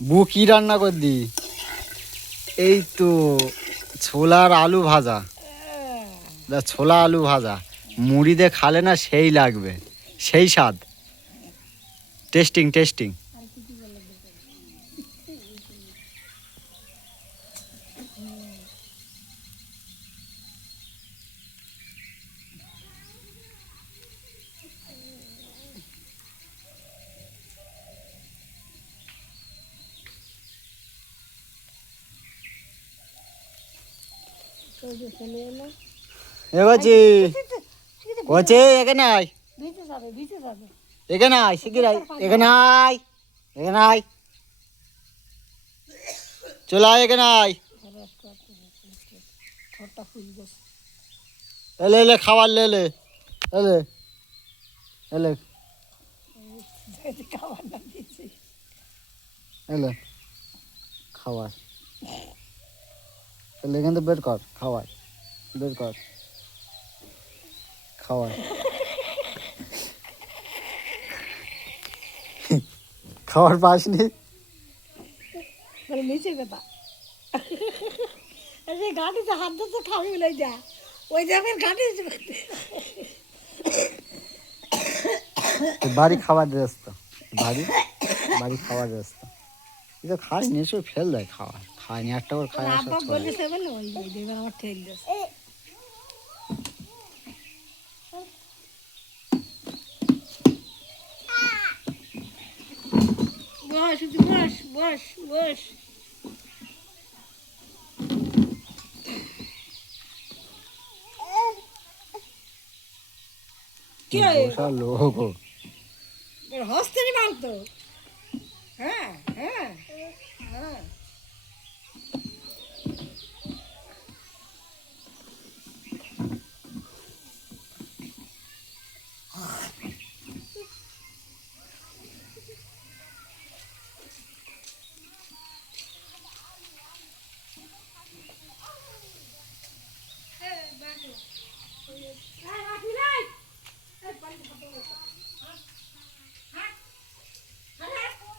বু কি রান্না করদি? এই তো ছোলার আলু ভাজা। ছোলা আলু ভাজা মুড়ি দিয়ে খালে না সেই লাগবে, সেই স্বাদ। Testing testing. এগোছি কচে এখানে আয়, এখানে আয় শিগগির আয়, এখানে আয়, এখানে আয়, চলে আয়, এখানে আয়। এলে এলে খাবার লেলে, এলে এলে এলে খাবার, তাহলে এখান থেকে বের কর খাবার, বের কর খাবার। খাবার পাসনি? নিচে কথা গাড়িতে হাত ধরতে খাবি বলে যা ওই যাবেন গাড়ি বাড়ি খাবার রাস্তা, বাড়ি বাড়ি খাবার রাস্তা। এই তো খাই নি, সব ফেল দেয় খাওয়া, খায়নি একটা করে খায় না, সব ছড়ায়। আমার ঠেল বস বস বস বস বসার লোক হস্তে নি মানতো। হ্যাঁ হ্যাঁ হ্যাঁ